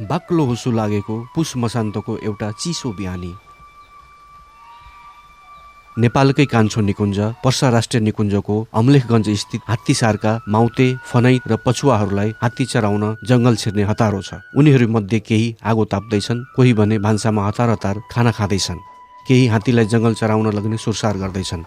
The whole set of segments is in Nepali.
बाक्लो हुसु लागेको पुस मसान्तको एउटा चिसो बिहानी। नेपालकै कान्छो निकुञ्ज पर्सा राष्ट्रिय निकुञ्जको अमलेखगञ्ज स्थित हात्तीसारका माउते, फनै र पछुवाहरूलाई हात्ती चराउन जङ्गल छिर्ने हतारो छ। उनीहरूमध्ये केही आगो ताप्दैछन्, कोही भने भान्सामा हतार हतार खाना खाँदैछन्, केही हात्तीलाई जङ्गल चराउन लग्ने सुरसार गर्दैछन्।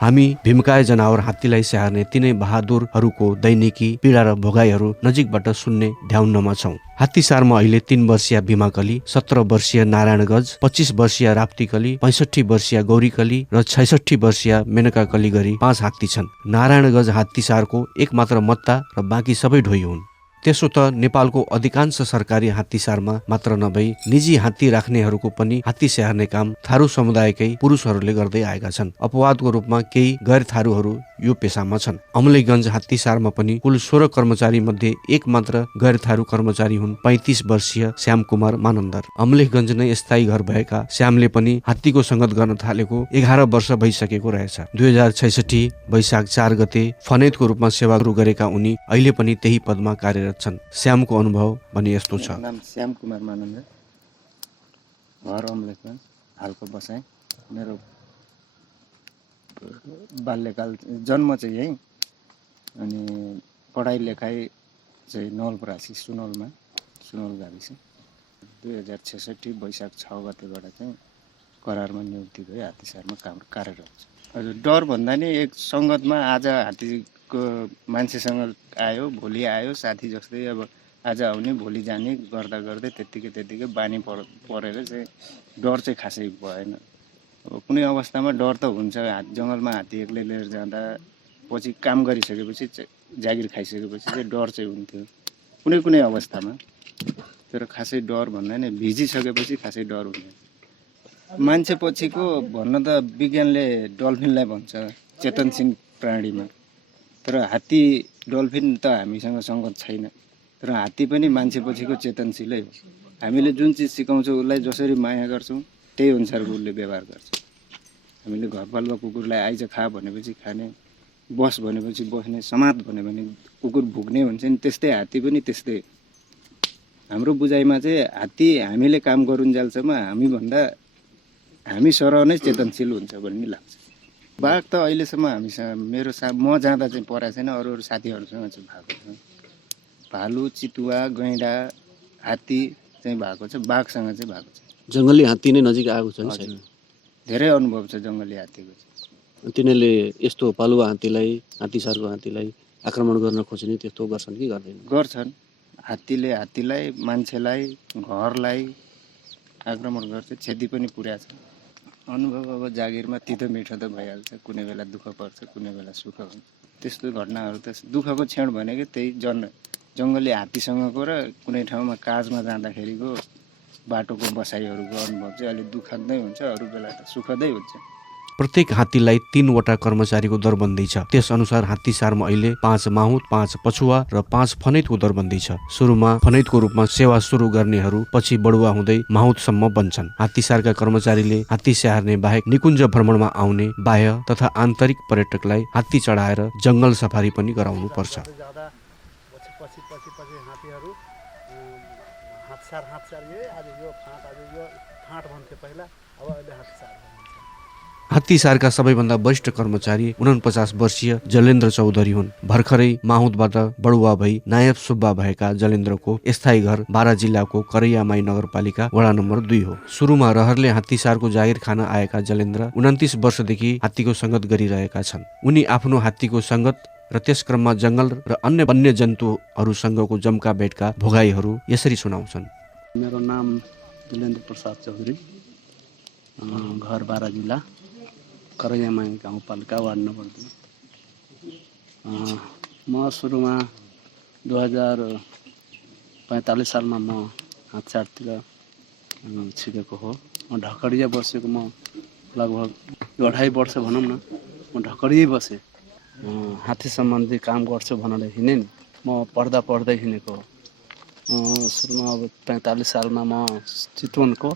हामी भीमकाय जनावर हात्तीलाई स्याहार्ने तिनै बहादुरहरूको दैनिकी पीडा र भोगाईहरू नजिकबाट सुन्ने ध्याउनमा छौं। हात्तीसारमा अहिले 3 वर्षीय भीमाकली, 17 वर्षीय नारायणगज, 25 वर्षीय राप्तीकली, 65 वर्षीय गौरीकली र 66 वर्षीय मेनकाकली गरी 5 हात्ती छन्। नारायणगज हात्तीसारको एकमात्र मत्ता र बाँकी सबै ढोई हुन्। त्यसो त नेपालको अधिकांश सरकारी हात्तीसारमा मात्र नभई निजी हात्ती राख्नेहरूको पनि हात्ती स्याहार्ने काम थारू समुदायकै पुरुषहरूले गर्दै आएका छन्। अपवादको रूपमा केही गैर थारूहरू यो पेसामा छन्। अमलेखगञ्ज हात्तीसारमा पनि कुल 16 कर्मचारी मध्ये एक मात्र गैर थारू कर्मचारी हुन् 35 वर्षीय श्याम कुमार मानन्दर। अमलेखगञ्ज नै स्थायी घर भएका श्यामले पनि हात्तीको संगत गर्न थालेको 11 वर्ष भइसकेको रहेछ। 2066 वैशाख 4 गते फनेतको रूपमा सेवा सुरु गरेका उनी अहिले पनि त्यही पदमा कार्यरत छन्। श्यामको अनुभव पनि यस्तो छ। नाम श्याम कुमार मानन्दर, घर अमलेखगञ्ज, हालको बसाइ। मेरो बाल्यकाल जन्म चाहिँ यही, अनि पढाइ लेखाइ चाहिँ नवलपरासी सुनौलमा, सुनौल गाविस। 2066 वैशाख 6 गतेबाट चाहिँ करारमा नियुक्ति भए हात्तीसारमा कार्यरत छु। हजुर, डर भन्दा नि एक सङ्गतमा आज हात्तीको मान्छेसँग आयो, भोलि आयो, साथी जस्तै अब आज आउने भोलि जाने गर्दा गर्दै त्यत्तिकै बानी परेर चाहिँ डर चाहिँ खासै भएन। अब कुनै अवस्थामा डर त हुन्छ, जङ्गलमा हात्ती एक्लै लिएर जाँदा, पछि काम गरिसकेपछि जागिर खाइसकेपछि चाहिँ डर चाहिँ हुन्थ्यो कुनै अवस्थामा। तर खासै डर भन्दा नि भिजिसकेपछि खासै डर हुँदैन। मान्छे पछिको भन्न त विज्ञानले डल्फिनलाई भन्छ चेतनशील प्राणीमा, तर हात्ती डल्फिन त हामीसँग सङ्गत छैन। तर हात्ती पनि मान्छे पछिको चेतनशीलै हो। हामीले जुन चिज सिकाउँछौँ उसलाई, जसरी माया गर्छौँ त्यही अनुसारको उसले व्यवहार गर्छ। हामीले घरपालुवा कुकुरलाई आइज खा भनेपछि खाने, बस भनेपछि बस्ने, समात भन्यो भने कुकुर भुक्ने हुन्छ नि, त्यस्तै हात्ती पनि त्यस्तै। हाम्रो बुझाइमा चाहिँ हात्ती हामीले काम गरुन्जेलसम्म हामी सरह नै चेतनशील हुन्छ भन्ने लाग्छ। बाघ त अहिलेसम्म हामीसँग म जाँदा चाहिँ परेको छैन, अरू साथीहरूसँग चाहिँ भएको छ। भालु, चितुवा, गैँडा, हात्ती चाहिँ भएको छ, बाघसँग चाहिँ भएको छ। जङ्गली हात्ती नै नजिक आएको छ नि। हजुर, धेरै अनुभव छ जङ्गली हात्तीको। तिनीहरूले यस्तो पालुवा हात्तीलाई, हात्तीसारको हात्तीलाई आक्रमण गर्न खोज्ने त्यस्तो गर्छन् कि गर्दैनन्? गर्छन्। हात्तीले हात्तीलाई, मान्छेलाई, घरलाई आक्रमण गर्छ, क्षति पनि पुर्याएको छ। अनुभव अब जागिरमा तितो मिठो त भइहाल्छ, कुनै बेला दुःख पर्छ, कुनै बेला सुख हुन्छ। त्यस्तो घटनाहरू त दुःखको क्षण भनेको त्यही जङ्गली हात्तीसँगको र कुनै ठाउँमा काजमा जाँदाखेरिको बाटोको बसाइहरूको अनुभव चाहिँ अलिक दुःखद नै हुन्छ, अरू बेला त सुखदै हुन्छ। प्रत्येक हात्तीलाई 3 वटा कर्मचारीको दरबन्दी छ। त्यस अनुसार हात्तीसारमा अहिले 5 माहुत, 5 पछुवा र 5 फनैतको दरबन्दी छ। सुरुमा फनैतको रूपमा सेवा सुरु गर्नेहरू पछि बढुवा हुँदै माहुतसम्म बन्छन्। हात्तीसारका कर्मचारीले हात्ती स्याहार्ने बाहेक निकुञ्ज भ्रमणमा आउने बाह्य तथा आन्तरिक पर्यटकलाई हात्ती चढाएर जङ्गल सफारी पनि गराउनु पर्छ। हात्तीसारका सबैभन्दा वरिष्ठ कर्मचारी 49 वर्षीय जलेन्द्र चौधरी हुन्। भर्खरै माहुतबाट बढुवा भई नायब सुब्बा भएका जलेन्द्रको स्थायी घर बारा जिल्लाको करैयामाई नगरपालिका वडा नम्बर 2 हो। सुरुमा रहरले हात्तीसारको जागिर खान आएका जलेन्द्र 29 वर्षदेखि हात्तीको संगत गरिरहेका छन्। उनी आफ्नो हात्तीको संगत र त्यस क्रममा जङ्गल र अन्य वन्यजन्तुहरूसँगको जम्का भेटका भोगाईहरू यसरी सुनाउँछन्। मेरो नाम जलेन्द्र प्रसाद चौधरी, घर बारा जिल्ला, करैयामाई गाउँपालिका वार्ड नम्बर 2। म सुरुमा 2045 सालमा म हातसारतिर छिरेको हो। म ढकडिया बसेको, म लगभग 2.5 वर्ष भनौँ न, म ढकडियै बसेँ। हात्ती सम्बन्धी काम गर्छु भनेर हिँडेँ नि, म पढ्दै हिँडेको हो। सुरुमा अब 45 सालमा म चितवनको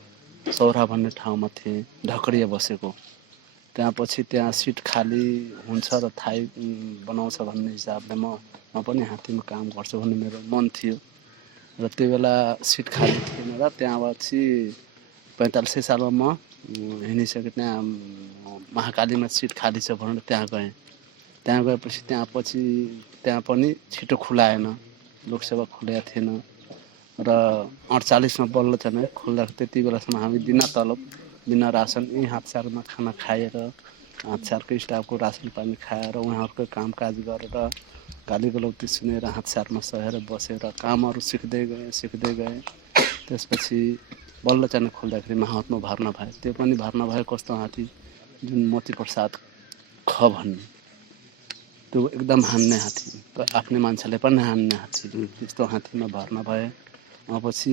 सौरा भन्ने ठाउँमा थिएँ, ढकडिया बसेको। त्यहाँ पछि त्यहाँ सिट खाली हुन्छ र थाई बनाउँछ भन्ने हिसाबले म पनि हात्तीमा काम गर्छु भन्ने मेरो मन थियो र त्यो बेला सिट खाली थिएन र त्यहाँ पछि 45 सालमा म हिँडिसकेँ त्यहाँ महाकालीमा सिट खाली छ भनेर त्यहाँ गएँ। त्यहाँ गएपछि त्यहाँ पनि छिटो खुलाएन, लोकसेवा खुलेको थिएन र 48मा बल्ल चाहिँ खुल्दा त्यति बेलासम्म हामी बिना तलब बिना रासन यही हातसारमा खाना खाएर हातसारको स्टाफको रासन पानी खाएर उहाँहरूको कामकाज गरेर गाली गलौती सुनेर हातसारमा सहेर बसेर कामहरू सिक्दै गएँ। त्यसपछि बल्ल चाहिँ खोल्दाखेरि महात्मा भर्ना भयो। त्यो पनि भर्ना भयो कस्तो हात्ती जुन मोती प्रसाद ख भन्ने त्यो एकदम हान्ने हात्ती, आफ्नै मान्छेले पनि हान्ने हात्ती, त्यस्तो हात्तीमा भर्ना भए। पछि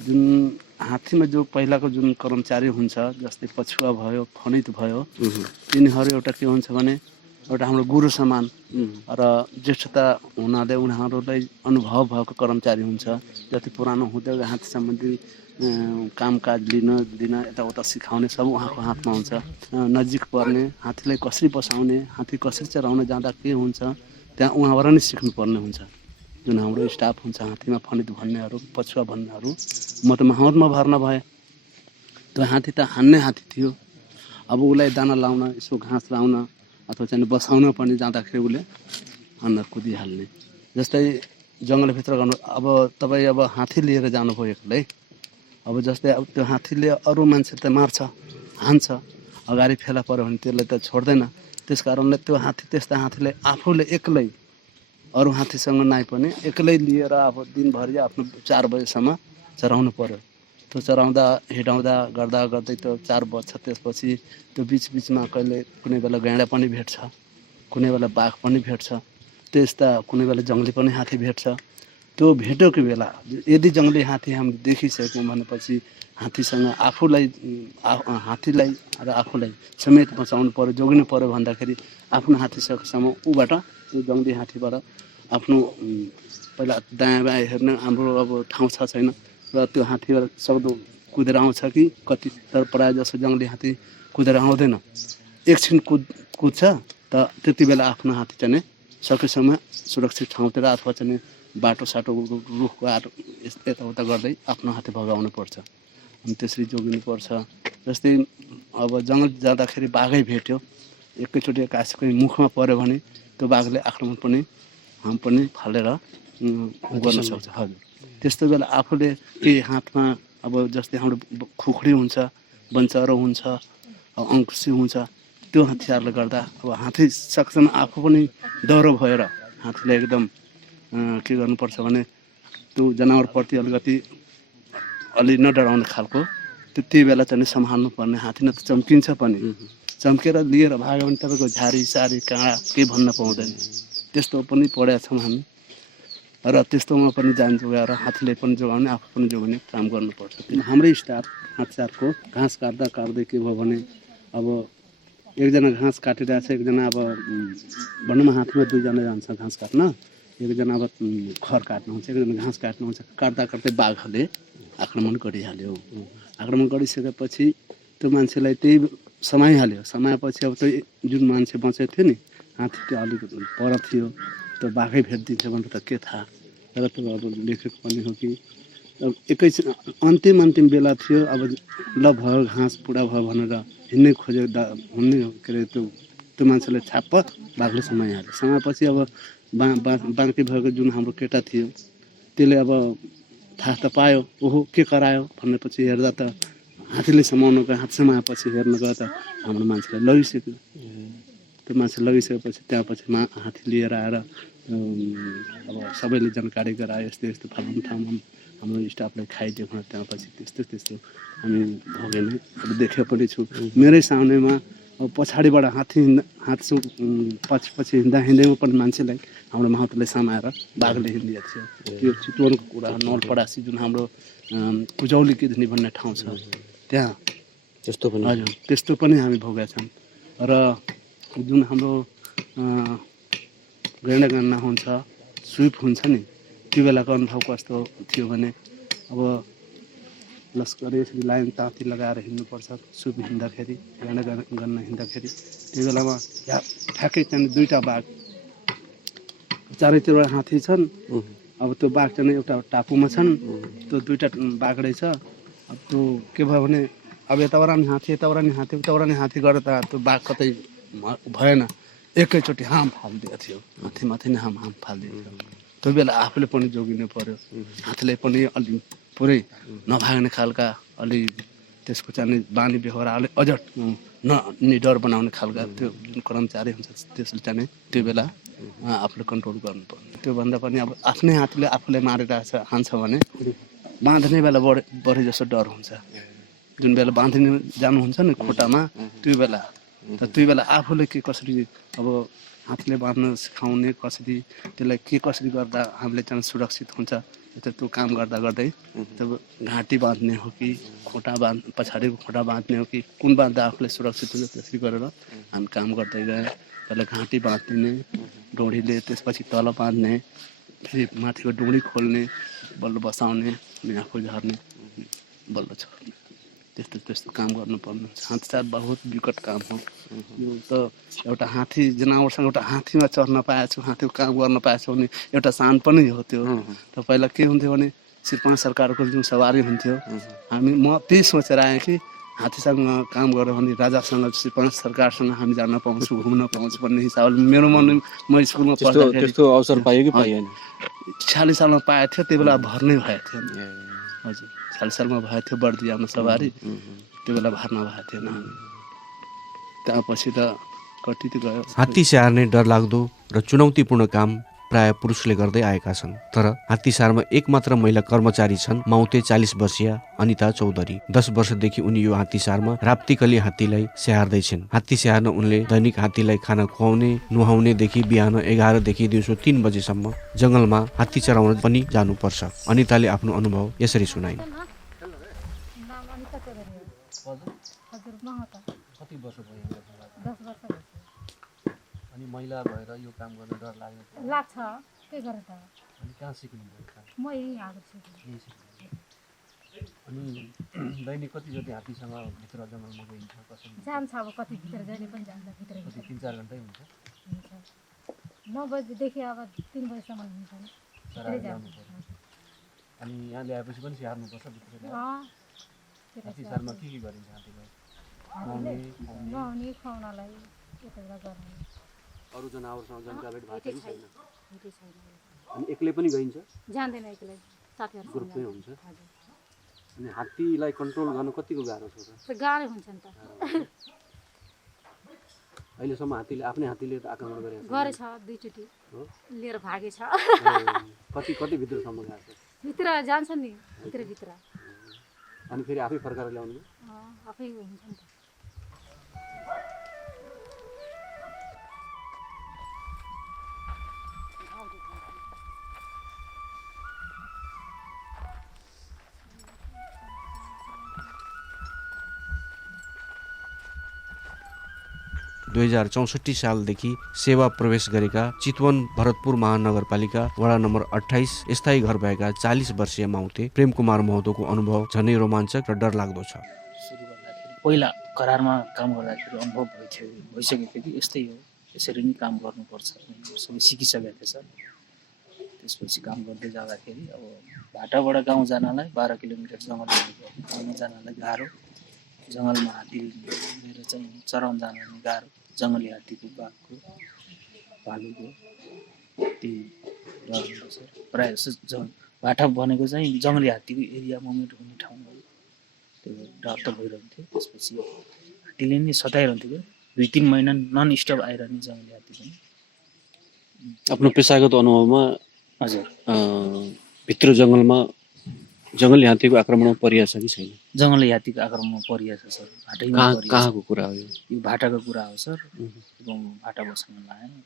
जुन हात्तीमा जो पहिलाको जुन कर्मचारी हुन्छ जस्तै पछुवा भयो फणित भयो तिनीहरू एउटा के हुन्छ भने एउटा हाम्रो गुरु समान र ज्येष्ठता हुनाले उनीहरूलाई अनुभव भएको कर्मचारी हुन्छ। जति पुरानो हुँदै हात्ती सम्बन्धी कामकाज दिन यताउता सिकाउने सब उहाँको हातमा हुन्छ। नजिक पर्ने हात्तीलाई कसरी बसाउने हात्ती कसरी चराउन जाँदा के हुन्छ त्यहाँ उहाँबाट नै सिक्नुपर्ने हुन्छ। जुन हाम्रो स्टाफ हुन्छ हात्तीमा फणित भन्नेहरू पछुवा भन्नेहरू म त माहौरमा भर्ना भएँ। त्यो हात्ती त हान्ने हात्ती थियो। अब उसलाई दाना लाउन यसो घाँस लाउन अथवा चाहिँ बसाउन पनि जाँदाखेरि उसले अनुहार कुदिहाल्ने। जस्तै जङ्गलभित्र गर्नु अब तपाईँ अब हात्ती लिएर जानुभयो एक्लै, अब जस्तै अब त्यो हात्तीले अरू मान्छे त मार्छ हान्छ, अगाडि फेला पऱ्यो भने त्यसलाई त छोड्दैन। त्यस कारणले त्यो हात्ती त्यस्ता हात्तीले आफूले एक्लै अरू हात्तीसँग नाइ पनि एक्लै लिएर अब दिनभरि आफ्नो 4 बजेसम्म चराउनु पर्यो। त्यो चराउँदा हिँडाउँदा गर्दै त्यो 4 बज्छ। त्यसपछि त्यो बिचमा कहिले कुनै बेला गैँडा पनि भेट्छ, कुनै बेला बाघ पनि भेट्छ, त्यस्ता कुनै बेला जङ्गली पनि हात्ती भेट्छ। त्यो भेटेको बेला यदि जङ्गली हात्ती हामीले देखिसक्यौँ भनेपछि हात्तीलाई र आफूलाई समेत बचाउनु पर्यो, जोगिनु पर्यो भन्दाखेरि आफ्नो हात्तीसम्म ऊबाट त्यो जङ्गली हात्तीबाट आफ्नो पहिला दायाँ बायाँ हेर्ने हाम्रो अब ठाउँ छ छैन र त्यो हात्तीबाट सक्दो कुदेर आउँछ कि कति, तर प्रायः जसो जङ्गली हात्ती कुदेर आउँदैन। एकछिन कुद्छ त त्यति बेला आफ्नो हात्ती चाहिँ सकेसम्म सुरक्षित ठाउँतिर अथवा चाहिँ बाटोसाटो रुखको आटो यताउता गर्दै आफ्नो हात्ती भगाउनु पर्छ। अनि त्यसरी जोगिनुपर्छ। जस्तै अब जङ्गल जाँदाखेरि बाघै भेट्यो, एकैचोटि कासीको मुखमा पऱ्यो भने त्यो बाघले आक्रमण पनि हम पनि फालेर गर्न सक्छ। हजुर, त्यस्तो बेला आफूले केही हातमा अब जस्तै हाम्रो खुखुरी हुन्छ, बन्चरो हुन्छ, अङ्कुसी हुन्छ, त्यो हतियारले गर्दा अब हात्ती सक्छन् आफू पनि डह्रो भएर हात्तीलाई एकदम के गर्नुपर्छ भने त्यो जनावरप्रति अलिकति अलि नडराउने खालको त्यति बेला चाहिँ सम्हाल्नु पर्ने। हात्ती न त चम्किन्छ पनि, चम्केर लिएर भाग्यो भने तपाईँको झारी सारी काँडा केही भन्न पाउँदैन। त्यस्तो पनि पढेका छौँ हामी र त्यस्तोमा पनि जान जोगाएर हात्तीले पनि जोगाउने आफू पनि जोगाउने काम गर्नुपर्छ। हाम्रै स्टाफ हातसारको घाँस काट्दै के भयो भने अब एकजना घाँस काटिरहेछ, एकजना अब भनौँ न हात्तीमा 2 जना जान्छ घाँस काट्न, एकजना अब खर काट्नुहुन्छ, एकजना घाँस काट्नुहुन्छ। काट्दै बाघले आक्रमण गरिहाल्यो। आक्रमण गरिसकेपछि त्यो मान्छेलाई त्यही समाइहाल्यो। समाएपछि अब त्यो जुन मान्छे बचेको थियो नि हात्ती त्यो अलिक पर थियो, त्यो बाघै भेटिदिन्छ भनेर त के थाहा। तर त्यो अब लेखेको पनि हो कि अब एकैछिन अन्तिम बेला थियो। अब ल भयो घाँस पुरा भयो भनेर हिँड्नै खोज्यो हुने के अरे त्यो मान्छेलाई छाप्प बाघले समाइहाल्यो। समाएपछि अब बाँकी भएको जुन हाम्रो केटा थियो त्यसले अब थाहा त पायो, ओहो के करायो भनेपछि हेर्दा त हात्तीले समाउनु गयो। हात समाएपछि हेर्न गयो त हाम्रो मान्छेलाई लगिसक्यो। त्यो मान्छे लगिसकेपछि त्यहाँपछि हात्ती लिएर आएर अब सबैले जानकारी गरायो, यस्तो फलानु ठाउँमा हाम्रो स्टाफलाई खाइदियो भनेर त्यहाँपछि त्यस्तो हामी भोगेँ नै। अब देखेको पनि छु मेरै सामनेमा। अब पछाडिबाट हात्ती पछि हिँड्दैमा पनि मान्छेलाई हाम्रो महत्त्वले समाएर बाघले हिँडिदिएको थियो। त्यो चितवनको कुरा नलपरासी जुन हाम्रो कुजौली किदनी भन्ने ठाउँ छ त्यहाँ त्यस्तो पनि, हजुर त्यस्तो पनि हामी भोगेका छौँ। र जुन हाम्रो गैँडा हुन्छ, स्विप हुन्छ नि, त्यो बेलाको अनुभव कस्तो थियो भने अब लस्करी यसरी लाइन ताती लगाएर हिँड्नुपर्छ सुप हिँड्दाखेरि गाना गर्न हिँड्दाखेरि त्यो बेलामा ठ्याक्कै चाहिँ दुईवटा बाघ चारैतिर हात्ती छन् अब त्यो बाघ चाहिँ एउटा टापुमा छन् त्यो दुईवटा बाघ रहेछ अब त्यो के भयो भने अब यताबाट नि हात्ती यताबाट नि हात्ती उताबाट नि हात्ती गरेर त त्यो बाघ कतै भएन एकैचोटि हाम फालिदिएको थियो माथि नै हाम फालिदिएको थियो त्यो बेला आफूले पनि जोगिनु पर्यो हातले पनि अलि पुरै नभाग्ने खालका अलि त्यसको चाहिँ बानी बेहोराले अझ निडर बनाउने खालका त्यो जुन कर्मचारी हुन्छ त्यसले चाहिँ त्यो बेला आफूले कन्ट्रोल गर्नुपर्ने त्योभन्दा पनि अब आफ्नै हातले आफूलाई मारिरहेछ हान्छ भने बाँध्ने बेला बढी जसो डर हुन्छ जुन बेला बाँधिने जानुहुन्छ नि खुट्टामा त्यो बेला आफूले के कसरी अब हातले बाँध्न सिकाउने कसरी त्यसलाई के कसरी गर्दा हामीले चाहिँ सुरक्षित हुन्छ त्यो काम गर्दा गर्दै तब घाँटी बाँध्ने हो कि पछाडिको खुट्टा बाँध्ने हो कि कुन बाँध्दा आफूले सुरक्षित हुन्छ त्यसरी गरेर हामी काम गर्दै गयौँ पहिला घाँटी बाँधिने डोरीले त्यसपछि तल बाँध्ने फेरि माथिको डोरी खोल्ने बल्ल बसाउने अनि आफू झर्ने बल्ल छोड्ने त्यस्तो काम गर्नुपर्ने हात्ती बहुत विकट काम हो यो त एउटा हात्ती जनावरसँग एउटा हात्तीमा चढ्न पाएछु हात्तीको काम गर्न पाएछु भने एउटा सान पनि हो त्यो त पहिला के हुन्थ्यो भने सिरपाङ सरकारको जुन सवारी हुन्थ्यो म त्यही सोचेर आएँ कि हात्तीसँग काम गऱ्यो भने राजासँग सिरपाङ सरकारसँग हामी जान पाउँछु घुम्न पाउँछु भन्ने हिसाबले मेरो मन म स्कुलमा पढ्दाखेरि त्यस्तो अवसर पाइयो कि पाइएन 46 सालमा पाएको थियो त्यो बेला भर्नै भएको थियो हजुर 46 सालमा भएको थियो बर्दियामा सवारी त्यो बेला भर्ना भएको थिएन त्यहाँपछि त कति त गयो हात्ती स्याहार्ने डरलाग्दो र चुनौतीपूर्ण काम प्राय पुरुषले गर्दै आएका छन् तर हात्तीसारमा एकमात्र महिला कर्मचारी छन् माउते 40 वर्षीय अनिता चौधरी 10 वर्षदेखि उनी यो हात्तीसारमा राप्तीकली हात्तीलाई स्याहार्दैछिन् हात्ती स्याहार्न उनले दैनिक हात्तीलाई खाना खुवाउने नुहाउनेदेखि बिहान 11 देखि दिउँसो 3 बजेसम्म जंगलमा हात्ती चराउन पनि जानुपर्छ अनिताले आफ्नो अनुभव यसरी सुनाइन् कति वर्ष भयो 10 वर्ष अनि महिला भएर यो काम गर्न डर लाग्छ के गरे त अनि कहाँ सिक्नु भयो म यही आएको छु अनि दैनिक कति जति हात्तीसँग भित्र जङ्गलमा गइन्छ कसरी जान्छ अब कति भित्र जहिले पनि जान्छ भित्र 3-4 घण्टै हुन्छ 9 बजेदेखि अब 3 बजेसम्म हुन्छ अनि यहाँ ल्याएपछि पनि स्याहार्नुपर्छ भित्र हात्तीसारमा के गरिन्छ हात्तीलाई नुहाउने खुवाउनलाई यताउता गर्ने अरु जनावरसँग जनताभेट भएको छैन अनि एक्लै पनि गइन्छ जान्दैन एक्लै साथीहरुसँग ग्रुपमै हुन्छ अनि हात्तीलाई कन्ट्रोल गर्न कतिको गाह्रो छ त गाह्रो हुन्छ नि त अहिलेसम्म हात्तीले आफ्नै हात्तीले त आक्रमण गरेछ 2 चोटी लिएर भागेछ कति भित्रसम्म गएको भित्र जान्छ नि भित्र अनि फेरि आफै फर्काएर ल्याउनु आफै हुन्छ नि त 2064 सालदेखि सेवा प्रवेश गरेका चितवन भरतपुर महानगरपालिका वडा नम्बर 28 स्थायी घर भएका 40 वर्षीय माउते प्रेम कुमार महतोको अनुभव झनै रोमाञ्चक र डरलाग्दो छ। पहिला करारमा काम गर्दाखेरि अनुभव भइसकेको थियो कि यस्तै हो यसरी नै काम गर्नुपर्छ सबै सिकिसकेको थिएछ। त्यसपछि काम गर्दै जाँदाखेरि अब भाटाबाट गाउँ जानलाई 12 किलोमिटर जङ्गल गाउँमा जानलाई गाह्रो, जङ्गलमा हात्ती लिएर चाहिँ चराउन जान गाह्रो, जङ्गली हात्तीको बाघको भालुको त्यही डर हुन्छ। प्रायः जस्तो भाटा भनेको चाहिँ जङ्गली हात्तीको एरिया मुभमेन्ट हुने ठाउँ हो, त्यो डर त भइरहन्थ्यो। त्यसपछि हात्तीले नै सताइरहन्थ्यो, 2-3 महिना नन स्टप आइरहने जङ्गली हात्ती पनि। आफ्नो पेसागत अनुभवमा हजुर भित्र जङ्गलमा जङ्गली हात्तीको आक्रमणमा परिएको छ कि छैन? जङ्गली हात्तीको आक्रमणमा परिएको छ सर। भाटामा कहाँको कुरा हो यो भाटाको कुरा हो सर। भाटा बस्न लाएँ,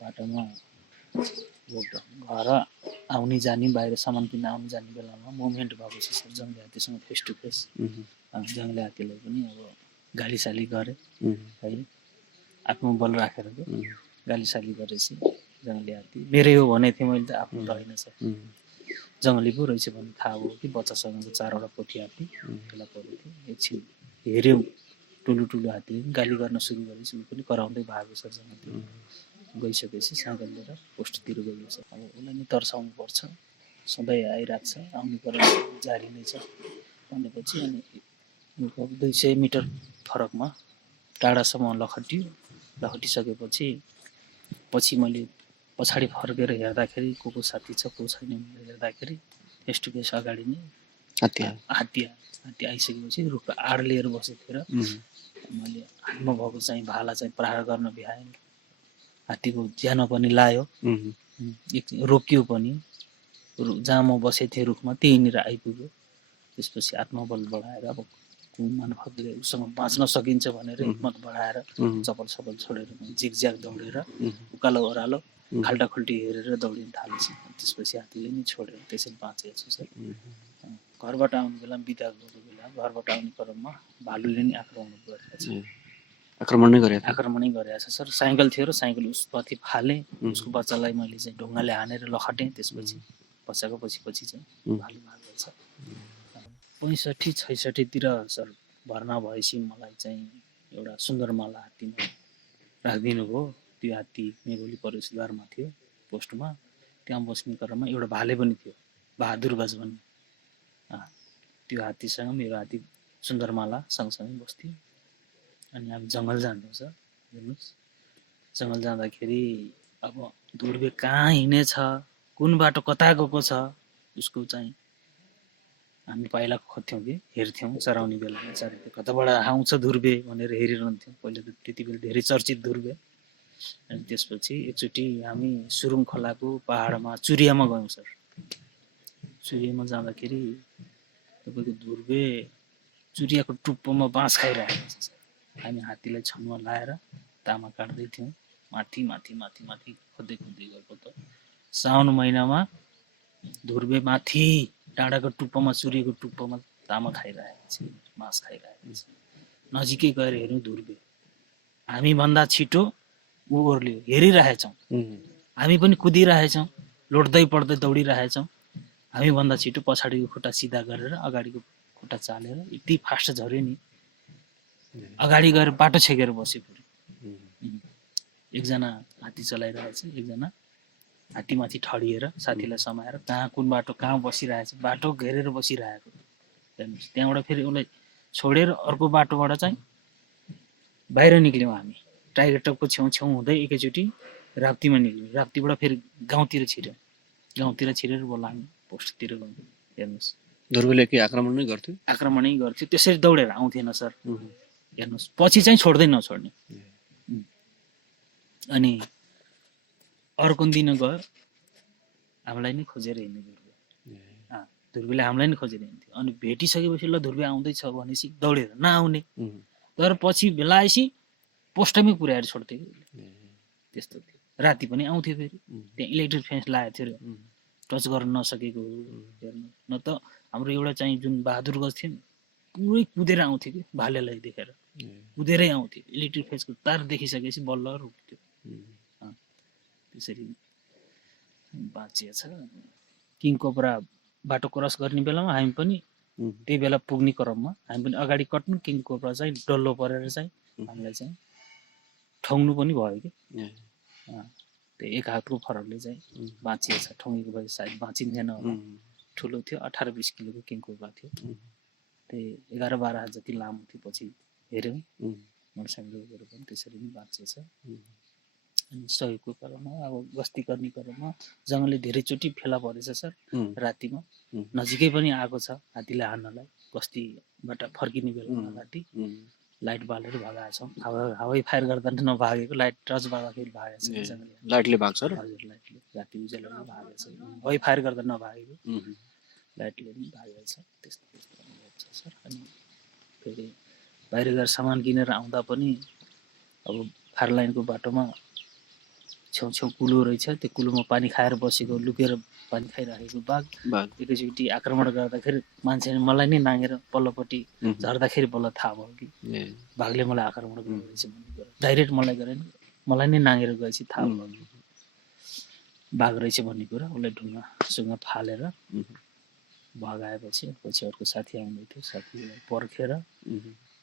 भाटामा घर आउने जाने बाहिर सामान किन्न आउने जाने बेलामा मुभमेन्ट भएको छ सर जङ्गली हात्तीसँग फेस टु फेस। जङ्गली हात्तीलाई पनि अब गालीसाली गरेँ है, आफ्नो बल राखेर गालीसाली गरेपछि जङ्गली हात्ती मेरै हो भनेको थिएँ मैले त, आफ्नो त होइन सर। जङ्गली पो रहेछ भन्ने थाहा भयो कि बच्चासँगको 4वटा पोथी हात्ती फेला परेको थियो। एकछिन हेऱ्यौँ ठुलो ठुलो हात्तीले गाली गर्न सुरु गरेपछि ऊ पनि कराउँदै भागो सर जङ्गलतिर। गइसकेपछि साइकल लिएर पोस्टतिर गयो सर। अब उसलाई नि तर्साउनु पर्छ, सधैँ आइरहेको छ, आउनु पर्ने जारी नै छ भनेपछि अनि 200 मिटर फरकमा टाढासम्म लखटिसकेपछि पछि मैले पछाडि फर्केर हेर्दाखेरि को साथी छ को छैन भनेर हेर्दाखेरि फेस टु फेस अगाडि नै हात्ती आइसकेपछि रुखको आड लिएर बसेको थिएँ र मैले हातमा भएको चाहिँ भाला चाहिँ प्रहार गर्न भ्याएँ। हात्तीको ज्यान पनि लायो, रोकियो पनि। जहाँ म बसेको थिएँ रुखमा त्यहीँनिर आइपुग्यो। त्यसपछि आत्मबल बढाएर अब मानफतले उसँग बाँच्न सकिन्छ भनेर हिम्मत बढाएर चप्पल सपल छोडेर जिगज्याग दौडेर उकालो ओह्रालो खाल्टाखुल्टी हेरेर दौडिन थालेछ। त्यसपछि हात्तीले नि छोडेर त्यसरी बाँचेको छु सर। घरबाट आउने बेला बिदा गरेको बेला घरबाट आउने क्रममा भालुले नि आक्रमणै गरेको छ सर। साइकल थियो र साइकल उसमाथि फालेँ, उसको बच्चालाई मैले चाहिँ ढुङ्गाले हानेर लखटेँ। त्यसपछि बच्चाको पछि चाहिँ भालु भागेको छ। 65-66 सर भर्ना भएपछि मलाई चाहिँ एउटा सुन्दरमाला हात्तीमा राखिदिनु भयो। त्यो हात्ती मेघोली प्रवेशद्वारमा थियो पोस्टमा। त्यहाँ बस्ने क्रममा एउटा भाले पनि थियो, बहादुर गज भन्ने। त्यो हात्तीसँग मेरो हात्ती सुन्दरमाला सँगसँगै बस्थ्यो। अनि हामी जङ्गल जान्थ्यौँ सर। हेर्नुहोस्, जङ्गल जाँदाखेरि अब धुर्बे कहाँ हिँडेछ, कुन बाटो कता गएको छ उसको चाहिँ हामी पाइला खोज्थ्यौँ कि हेर्थ्यौँ। चराउने बेलामा चारैतिर कताबाट आउँछ धुर्बे भनेर हेरिरहन्थ्यौँ। पहिले त त्यति बेला धेरै चर्चित धुर्बे। अनि त्यसपछि एकचोटि हामी सुरुङ खोलाको पहाडमा चुरियामा गयौँ सर। चुरियामा जाँदाखेरि तपाईँको धुर्बे चुरियाको टुप्पोमा बाँस खाइरहेको छ सर। हामी हात्तीलाई छाउमा लाएर तामा काट्दै थियौँ। माथि खोज्दै गएको त साउन महिनामा धुर्बे माथि डाँडाको टुप्पोमा चुरिएको टुप्पोमा तामा खाइरहेको छ, बाँस खाइरहेको छ। नजिकै गएर हेर्यौँ धुर्बे हामीभन्दा छिटो ऊ ओर्ल्यो, हेरिरहेछौँ। हामी पनि कुदिरहेछौँ, लोड्दै पड्दै दौडिरहेछौँ। हामीभन्दा छिटो पछाडिको खुट्टा सिधा गरेर अगाडिको खुट्टा चालेर यति फास्ट झऱ्यो नि, अगाडि गएर बाटो छेकेर बस्यो पुरै। एकजना हात्ती चलाइरहेछ, एकजना हात्तीमाथि ठडिएर साथीलाई समाएर कुन बाटो कहाँ बसिरहेछ, बाटो घेरेर बसिरहेको। हेर्नुहोस्, त्यहाँबाट फेरि उसलाई छोडेर अर्को बाटोबाट चाहिँ बाहिर निक्ल्यौँ हामी। टाइगर टकको छेउ हुँदै एकैचोटि राप्तीमा निक्ल्यौँ। राप्तीबाट फेरि गाउँतिर छिरेर बल्ल हामी पोस्टतिर गयौँ। हेर्नुहोस्, धुर्बेले के आक्रमणै गर्थ्यो? त्यसरी दौडेर आउँथेन सर। हेर्नुहोस्, पछि चाहिँ छोड्दै नछोड्ने। अनि अर्को दिन गयो, हामीलाई नै खोजेर हिँड्ने धुर्बे। धुर्बेले हामीलाई नै खोजेर हिँड्थ्यो। अनि भेटिसकेपछि ल धुर्बे आउँदैछ भनेपछि दौडेर नआउने, तर पछि बेला आएपछि पोस्टमै पुर्याएर छोड्थ्यो कि। त्यस्तो थियो। राति पनि आउँथ्यो फेरि। त्यहाँ इलेक्ट्रिक फेन्स लगाएको थियो र टच गर्न नसकेको। हेर्नु न त हाम्रो एउटा चाहिँ जुन बहादुर गज थियो नि, पुरै कुदेर आउँथ्यो कि भालेलाई देखेर, कुदेरै आउँथ्यो। इलेक्ट्रिक फेन्सको तार देखिसकेपछि बल्ल रोक्थ्यो। त्यसरी बाँचिएछ। किङ कोब्रा बाटो क्रस गर्ने बेलामा हामी पनि त्यही बेला पुग्ने क्रममा हामी पनि अगाडि कट्नु, किङ कोब्रा चाहिँ डल्लो परेर चाहिँ हामीलाई चाहिँ ठग्नु पनि भयो कि। त्यो एक हातको फरकले चाहिँ बाँचिएछ। ठगेको भए सायद बाँचिन्थेन होला। ठुलो थियो, 18-20 किलोको किङ कोब्रा थियो। त्यही 11-12 हात जति लामो थियो। पछि हेऱ्यौँ मोटरसाइकल गएर पनि त्यसरी नै बाँचिएछ। अनि सकेको क्रममा अब गस्ती गर्ने क्रममा जङ्गलले धेरैचोटि फेला परेछ सर। रातिमा नजिकै पनि आएको छ हात्तीलाई हान्नलाई। गस्तीबाट फर्किने बेलामा राति लाइट बालेर भगाएको छौँ। हावाई फायर गर्दा नभागेको, लाइट टर्च बाल्दाखेरि भागेको छ। लाइटले भाग्छ र? हजुर, लाइटले राति उज्यालोमा भागेको छ। हावाई फायर गर्दा नभागेको, लाइटले पनि भागेको छ। त्यस्तो अनुभव छ सर। अनि फेरि बाहिर गएर सामान किनेर आउँदा पनि अब फायर लाइनको बाटोमा छेउ कुलो रहेछ। त्यो कुलोमा पानी खाएर बसेको, लुकेर पानी खाइराखेको बाघ एकैचोटि आक्रमण गर्दाखेरि मान्छेले मलाई नै नागेर पल्लोपट्टि झर्दाखेरि बल्ल थाहा भयो कि बाघले मलाई आक्रमण गर्नु रहेछ भन्ने कुरा। डाइरेक्ट मलाई गरेन, मलाई नै नागेर गएपछि थाहा भयो। बाघ रहेछ भन्ने कुरा उसलाई ढुङ्गासँग फालेर भगाएपछि पछि अर्को साथी आउँदै थियो, साथीलाई पर्खेर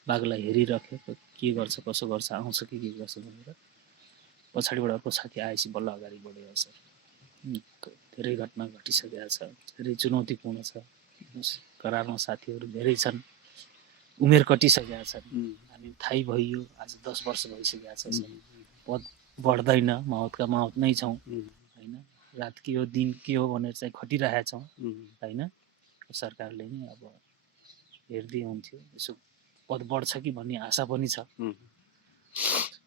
बाघलाई हेरिराख्यो के गर्छ कसो गर्छ आउँछ कि के गर्छ भनेर। पछाडिबाट अर्को साथी आएपछि बल्ल अगाडि बढ्यो सर। धेरै घटना घटिसकेको छ, धेरै चुनौतीपूर्ण छ। करारमा साथीहरू धेरै छन्, उमेर कटिसकेका छन्, हामी थाहै भइयो आज 10 वर्ष भइसकेका छ सर। पद बढ्दैन, माउतका माउत नै छौँ होइन। रात के हो दिन के हो भनेर चाहिँ खटिरहेका छौँ होइन। सरकारले नि अब हेर्दै हुन्थ्यो, यसो पद बढ्छ कि भन्ने आशा पनि छ।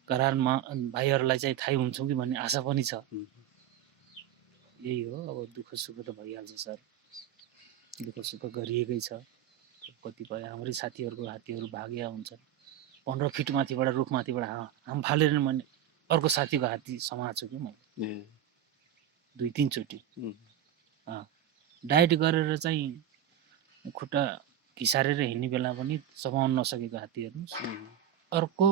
करारमा भाइहरूलाई चाहिँ थाहै हुन्छौँ कि भन्ने आशा पनि छ। यही हो, अब दुःख सुख त भइहाल्छ सर, दुःख सुख गरिएकै छ। कतिपय हाम्रै साथीहरूको हात्तीहरू भाग्या हुन्छन्, 15 फिट माथिबाट रुखमाथिबाट हाम फालेर मैले अर्को साथीको हात्ती समात्छु कि मैले 2-3 चोटि। डाइट गरेर चाहिँ खुट्टा घिसारेर हिँड्ने बेला पनि समाउन नसकेको हात्ती हेर्नुहोस्। अर्को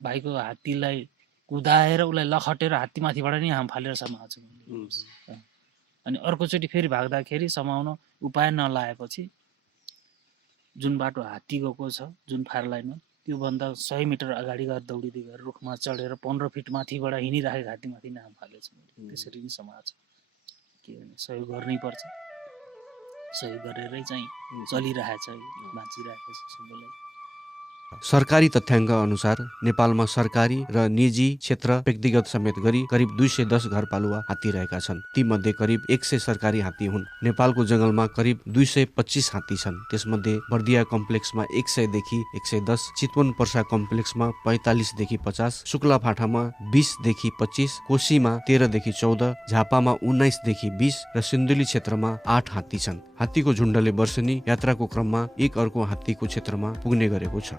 भाइको हात्तीलाई कुदाएर उसलाई लखटेर हात्तीमाथिबाट नि हाम फालेर समात्छु। अनि अर्कोचोटि फेरि भाग्दाखेरि समाउन उपाय नलाएपछि जुन बाटो हात्ती गएको छ जुन फायर लाइनमा त्योभन्दा 100 मिटर अगाडि गएर दौडिँदै गएर रुखमा चढेर 15 फिट माथिबाट हिँडिराखेको हात्तीमाथि नै हाम फालेछ। त्यसरी नै समाज के भने सहयोग गर्नै पर्छ, सहयोग गरेरै चाहिँ चलिरहेछ, बाँचिरहेको छ सबैलाई। सरकारी तथ्याङ्क अनुसार नेपालमा सरकारी र निजी क्षेत्र व्यक्तिगत समेत गरी करिब 210 घरपालुवा हात्ती रहेका छन्। तीमध्ये करिब 100 सरकारी हात्ती हुन्। नेपालको जंगलमा करिब 225 हात्ती छन्। त्यसमध्ये बर्दिया कम्प्लेक्समा 100 देखि 110, चितवन पर्सा कम्प्लेक्समा 45 देखि 50, शुक्लाफाटामा 20 देखि 25, कोशीमा 13 देखि 14, झापामा 19 देखि 20 र सिन्धुली क्षेत्रमा 8 हात्ती छन्। हात्तीको झुण्डले वर्षेनी यात्राको क्रममा एक अर्को हात्तीको क्षेत्रमा पुग्ने गरेको छ।